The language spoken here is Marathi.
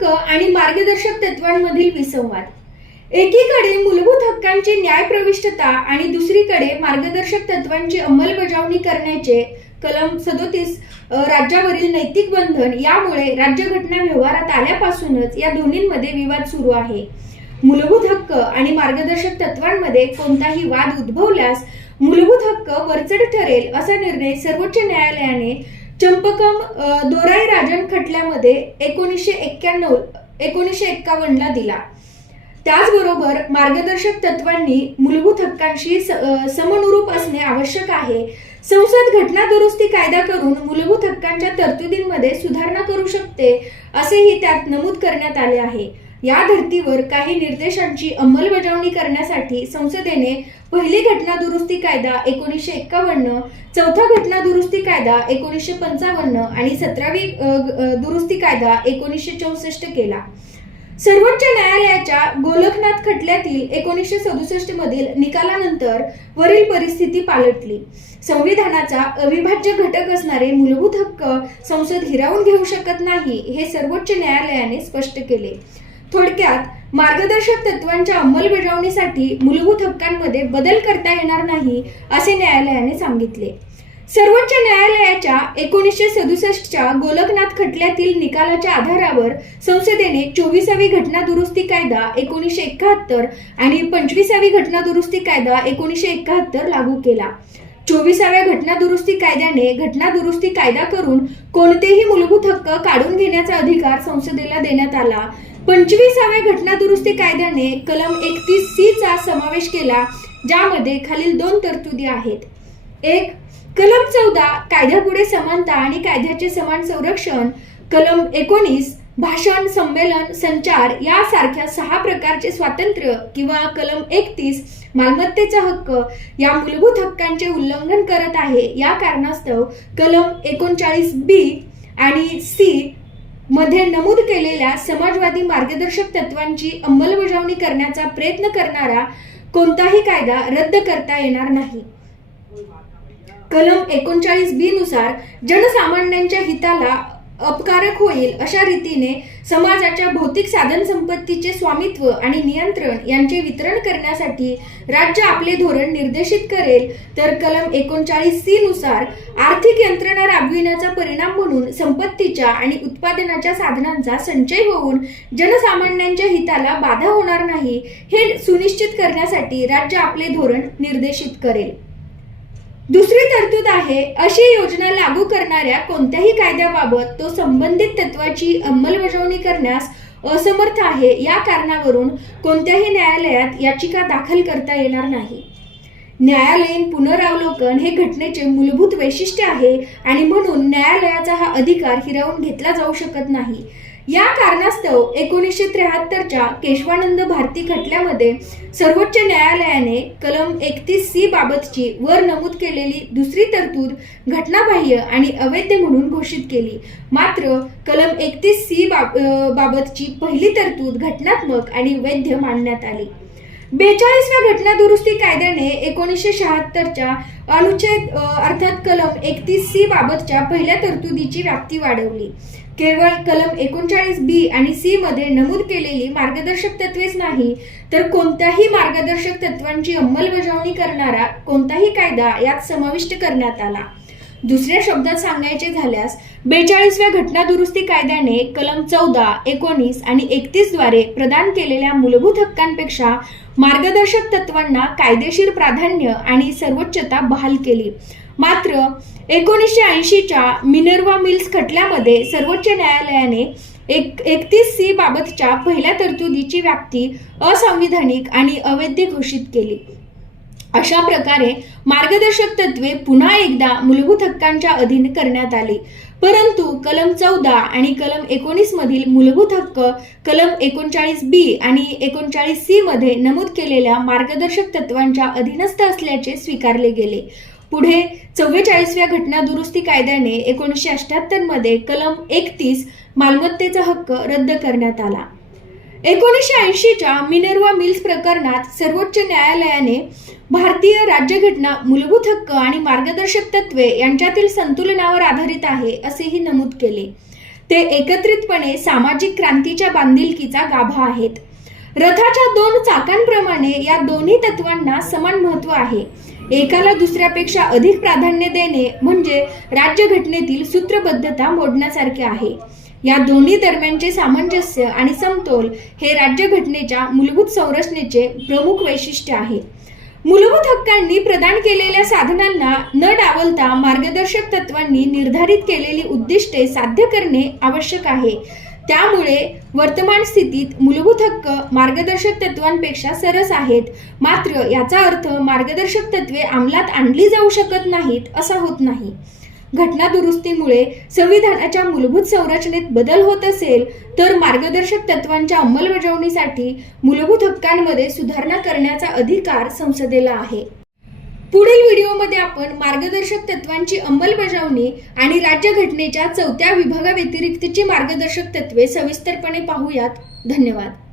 हक्क आणि मार्गदर्शक तत्वांमधील विसंवाद. एकीकडे मूलभूत हक्कांची न्यायप्रविष्टता आणि दुसरीकडे मार्गदर्शक तत्वांची अंमलबजावणी करण्याचे कलम सदोतीस राज्यावरील नैतिक बंधन यामुळे राज्यघटना व्यवहारात आल्यापासूनच या दोन्हींमध्ये विवाद सुरू आहे. मूलभूत हक्क आणि मार्गदर्शक तत्वांमध्ये कोणताही वाद उद्भवल्यास मूलभूत हक्क वरचढ ठरेल असा निर्णय सर्वोच्च न्यायालयाने चंपकम दोराई राजन खटल्यामध्ये एकोणीसशे एक्क्याण्णव एकोणीसशे एक्कावन्नला दिला. त्याचबरोबर मार्गदर्शक तत्वांनी मूलभूत हक्कांशी स- समनुरूप असणे आवश्यक आहे. संसद घटना दुरुस्ती कायदा करून मूलभूत हक्कांच्या तरतुदींमध्ये सुधारणा करू शकते असेही त्यात नमूद करण्यात आले आहे. या धर्तीवर काही निर्देशांची अंमलबजावणी करण्यासाठी संसदेने पहिली घटना दुरुस्ती कायदा एकोणीसशे एक्कावन्न चौथा घटना दुरुस्ती कायदा एकोणीसशे पंचावन्न आणि सतरावी दुरुस्ती कायदा एकोणीसशे चौसष्ट केला. सर्वोच्च न्यायालयाच्या गोलकनाथ खटल्यातील एकोणीसशे सदुसष्ट मधील निकालानंतर वरील परिस्थिती पालटली. संविधानाचा अविभाज्य घटक असणारे मूलभूत हक्क संसद हिरावून घेऊ शकत नाही हे सर्वोच्च न्यायालयाने स्पष्ट केले. थोडक्यात मार्गदर्शक तत्वांच्या अंमलबजावणीसाठी मूलभूत हक्कांमध्ये बदल करता येणार नाही असे न्यायालयाने सांगितले. सर्वोच्च न्यायालयाच्या एकोणीसशे सदुसष्टच्या गोलकनाथ खटल्यातील निकालाच्या आधारावर संसदेने चोवीसावी घटना दुरुस्ती कायदा एकोणीसशे एकाहत्तर आणि पंचवीसावी घटना दुरुस्ती कायदा एकोणीसशे एकाहत्तर लागू केला. चोवीसाव्या घटना दुरुस्ती कायद्याने घटना दुरुस्ती कायदा करून कोणतेही मूलभूत हक्क काढून घेण्याचा अधिकार संसदेला देण्यात आला. पंचवीसाव्या घटना दुरुस्ती कायद्याने कलम एकतीस सी चा समावेश केला ज्यामध्ये खालील दोन तरतुदी आहेत. एक कलम चौदा कायद्यापुढे समानता आणि कायद्याचे समान संरक्षण कलम एकोणीस भाषण संमेलन संचार यासारख्या सहा प्रकारचे स्वातंत्र्य किंवा कलम एकतीस मालमत्तेचा हक्क या मूलभूत हक्कांचे उल्लंघन करत आहे. या कारणास्तव कलम एकोणचाळीस बी आणि सी मध्ये नमूद केलेल्या समाजवादी मार्गदर्शक तत्वांची अंमलबजावणी करण्याचा प्रयत्न करणारा कोणताही कायदा रद्द करता येणार नाही. कलम एकोणचाळीस बी नुसार जनसामान्यांच्या हिताला अपकारक होईल अशा रीतीने समाजाच्या भौतिक साधन संपत्तीचे स्वामित्व आणि नियंत्रण यांचे वितरण करण्यासाठी राज्य आपले धोरण निर्देशित करेल. तर कलम एकोणचाळीस सी नुसार आर्थिक यंत्रणा राबविण्याचा परिणाम म्हणून संपत्तीच्या आणि उत्पादनाच्या साधनांचा संचय होऊन जनसामान्यांच्या हिताला बाधा होणार नाही हे सुनिश्चित करण्यासाठी राज्य आपले धोरण निर्देशित करेल. दुसरी तरतूद आहे अशी योजना लागू करणाऱ्या कोणत्याही कायद्याबाबत तो संबंधित तत्वाची अंमलबजावणी करण्यास असमर्थ आहे या कारणावरून कोणत्याही न्यायालयात याचिका दाखल करता येणार नाही. न्यायालयीन पुनरावलोकन हे घटनेचे मूलभूत वैशिष्ट्य आहे आणि म्हणून न्यायालयाचा हा अधिकार हिरावून घेतला जाऊ शकत नाही. या कारणास्तव एकोणीसशे त्र्याहत्तरच्या केशवानंद भारती खटल्यामध्ये सर्वोच्च न्यायालयाने कलम एकतीस सी बाबतची वर नमूद केलेली दुसरी तरतूद घटनाबाह्य आणि अवैध म्हणून घोषित केली. मात्र कलम एकतीस सी बाब अं, बाबतची पहिली तरतूद घटनात्मक आणि वैध मानण्यात आली. बेचाळीसव्या घटना दुरुस्ती कायद्याने एकोणीसशे शहात्तरच्या अनुच्छेद अर्थ कलम एकतीस सी बाबतच्या पहिल्या तरतुदीची व्याप्ती वाढवली. केवळ कलम एकोणचाळीस बी आणि सी मध्ये नमूद केलेली मार्गदर्शक तत्वेच नाही तर कोणत्याही मार्गदर्शक तत्वांची अंमलबजावणी करणारा कोणताही कायदा यात समाविष्ट करण्यात आला. दुसऱ्या शब्दात सांगायचे झाल्यास बेचाळीसव्या घटना दुरुस्ती कायद्याने कलम चौदा एकोणीस आणि एकतीसद्वारे प्रदान केलेल्या मूलभूत हक्कांपेक्षा मार्गदर्शक तत्वांना कायदेशीर प्राधान्य आणि सर्वोच्चता बहाल केली. मात्र एकोणीसशे ऐंशीच्या मिनर्वा मिल्स खटल्यामध्ये सर्वोच्च न्यायालयाने एक एकतीस सी बाबतच्या पहिल्या तरतुदीची व्याप्ती असंविधानिक आणि अवैध घोषित केली. अशा प्रकारे मार्गदर्शक तत्वे पुन्हा एकदा मूलभूत हक्कांच्या अधीन करण्यात आली. परंतु कलम चौदा आणि कलम एकोणीस मधील मूलभूत हक्क कलम एकोणचाळीस बी आणि एकोणचाळीस सी मध्ये नमूद केलेल्या मार्गदर्शक तत्वांच्या अधीनस्थ असल्याचे स्वीकारले गेले. पुढे चव्वेचाळीसव्या घटना दुरुस्ती कायद्याने एकोणीसशे अठ्याहत्तरमध्ये कलम एकतीस मालमत्तेचा हक्क रद्द करण्यात आला. एकोणीसशे ऐंशीच्या मिनर्वा मिल्स प्रकरणात सर्वोच्च न्यायालयाने भारतीय राज्यघटना मूलभूत हक्क आणि मार्गदर्शक तत्वे यांच्यातील संतुलनावर आधारित आहे असेही नमूद केले. ते एकत्रितपणे सामाजिक क्रांतीच्या बांधिलकीचा गाभा आहेत. रथाच्या दोन चाकांप्रमाणे या दोन्ही तत्वांना समान महत्त्व आहे. एकाला दुसऱ्यापेक्षा अधिक प्राधान्य देणे म्हणजे राज्यघटनेतील सूत्रबद्धता मोडण्यासारखे आहे. या दोन्ही दरम्यानचे सामंजस्य आणि समतोल हे राज्यघटनेच्या मूलभूत संरचनेचे प्रमुख वैशिष्ट्य आहे. मूलभूत हक्कांनी प्रदान केलेल्या साधनांना न डावलता मार्गदर्शक तत्वांनी निर्धारित केलेली उद्दिष्टे साध्य करणे आवश्यक आहे. त्यामुळे वर्तमान स्थितीत मूलभूत हक्क मार्गदर्शक तत्वांपेक्षा सरस आहेत. मात्र याचा अर्थ मार्गदर्शक तत्वे अंमलात आणली जाऊ शकत नाहीत असा होत नाही. घटना दुरुस्तीमुळे संविधानाच्या मूलभूत संरचनेत बदल होत असेल तर मार्गदर्शक तत्वांच्या अंमलबजावणीसाठी मूलभूत हक्कांमध्ये सुधारणा करण्याचा अधिकार संसदेला आहे. पुढील व्हिडिओमध्ये आपण मार्गदर्शक तत्वांची अंमलबजावणी आणि राज्यघटनेच्या चौथ्या विभागाव्यतिरिक्तची मार्गदर्शक तत्वे सविस्तरपणे पाहूयात. धन्यवाद.